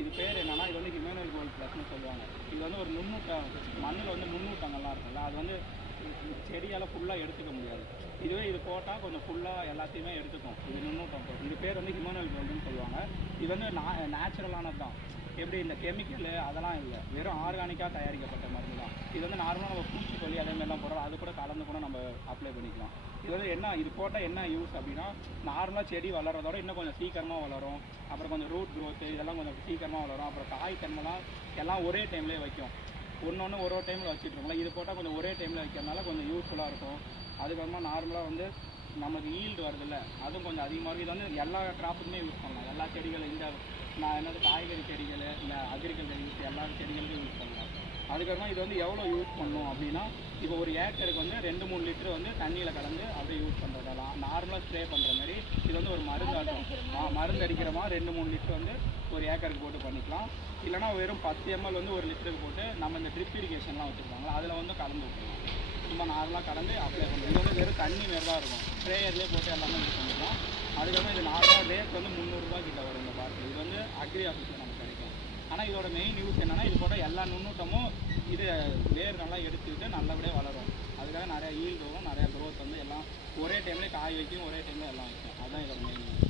இது பேர் என்னன்னா, இது வந்து ஹியூமனாய்ட் கோல்ட் ப்ளஸ்னு சொல்லுவாங்க. இது வந்து ஒரு நுண்ணூட்டம், மண்ணில் வந்து நுண்ணூட்டங்கள்லாம் இருக்குல்ல, அது வந்து செடியால் ஃபுல்லாக எடுத்துக்க முடியாது. இதுவே இது போட்டால் கொஞ்சம் ஃபுல்லாக எல்லாத்தையுமே எடுத்துக்கும். இது நுண்ணூட்டம். இது பேர் வந்து ஹியூமனாய்ட் கோல்டுன்னு சொல்லுவாங்க. இது வந்து நேச்சுரலானது தான். எப்படி இந்த கெமிக்கலு அதெல்லாம் இல்லை, வெறும் ஆர்கானிக்காக தயாரிக்கப்பட்ட மருந்து தான். இது வந்து நார்மலாக நம்ம பூச்சிக்கொல்லி அதேமாதிரிலாம் போடுறோம், அது கூட கலந்து கூட நம்ம அப்ளை பண்ணிக்கலாம். இது வந்து என்ன, இது போட்டால் என்ன யூஸ் அப்படின்னா, நார்மலாக செடி வளர்கிறதோட இன்னும் கொஞ்சம் சீக்கிரமாக வளரும். அப்புறம் கொஞ்சம் ரூட் க்ரோத்து இதெல்லாம் கொஞ்சம் சீக்கிரமாக வளரும். அப்புறம் காய் தன்மைலாம் எல்லாம் ஒரே டைம்லேயே வைக்கும். ஒன்று ஒரு டைமில் வச்சுட்ருக்கோம்ல, இது போட்டால் கொஞ்சம் ஒரே டைமில் வைக்கிறதுனால கொஞ்சம் யூஸ்ஃபுல்லாக இருக்கும். அதுக்கப்புறமா நார்மலாக வந்து நமக்கு ஈல்டு வருதில்ல, அதுவும் கொஞ்சம் அதிகமாக இருக்கும். இது வந்து எல்லா கிராப்புக்குமே யூஸ் பண்ணலாம். எல்லா செடிகள், இந்த நான் என்னது காய்கறி செடிகள், இந்த அக்ரிகல்ச்சர் யூஸ் எல்லா செடிகளுக்கும் யூஸ் பண்ணலாம். அதுக்கப்புறமா இது வந்து எவ்வளோ யூஸ் பண்ணும் அப்படின்னா, இப்போ ஒரு ஏக்கருக்கு வந்து 2-3 லிட்டர் வந்து தண்ணியில் கலந்து அப்படியே யூஸ் பண்ணுறதெல்லாம் நார்மலாக ஸ்ப்ரே பண்ணுற மாதிரி. இது வந்து ஒரு மருந்தாட்டம். மருந்து அடிக்கிற மாதிரி 2-3 லிட்டர் வந்து ஒரு ஏக்கருக்கு போட்டு பண்ணிக்கலாம். இல்லைனா வெறும் 10 ml வந்து 1 லிட்டருக்கு போட்டு நம்ம இந்த ட்ரிப் இரிகேஷன்லாம் வச்சுருக்காங்களா அதில் வந்து கலந்து விட்டுருலாம். சும்மா நார்மலாக கலந்து அப்ளை பண்ணுறோம். இது வந்து வெறும் தண்ணி மாரி தான் இருக்கும். ஸ்ப்ரேயர்லேயே போட்டு எல்லாமே யூஸ் பண்ணிக்கலாம். அதுக்கப்புறம் இது நார்மலாக ரேட் வந்து 300 ரூபா கிட்ட வரும் இந்த பாட்டில். இது வந்து அக்ரி ஆஃபீஸில் நமக்கு கிடைக்கும். ஆனால் இதோட மெயின் யூஸ் என்னென்னா, இது போட்டால் எல்லா நுண்ணூட்டமும் இது வேர் நல்லா எடுத்துக்கிட்டு நல்லபடியாக வளரும். அதுக்காக நிறையா ஈல்டு வரும், நிறையா க்ரோத் வந்து எல்லாம் ஒரே டைம்லேயே காய் வைக்கும், ஒரே டைமில் எல்லாம் வைக்கும். அதுதான் இதோட மெயின் யூஸ்.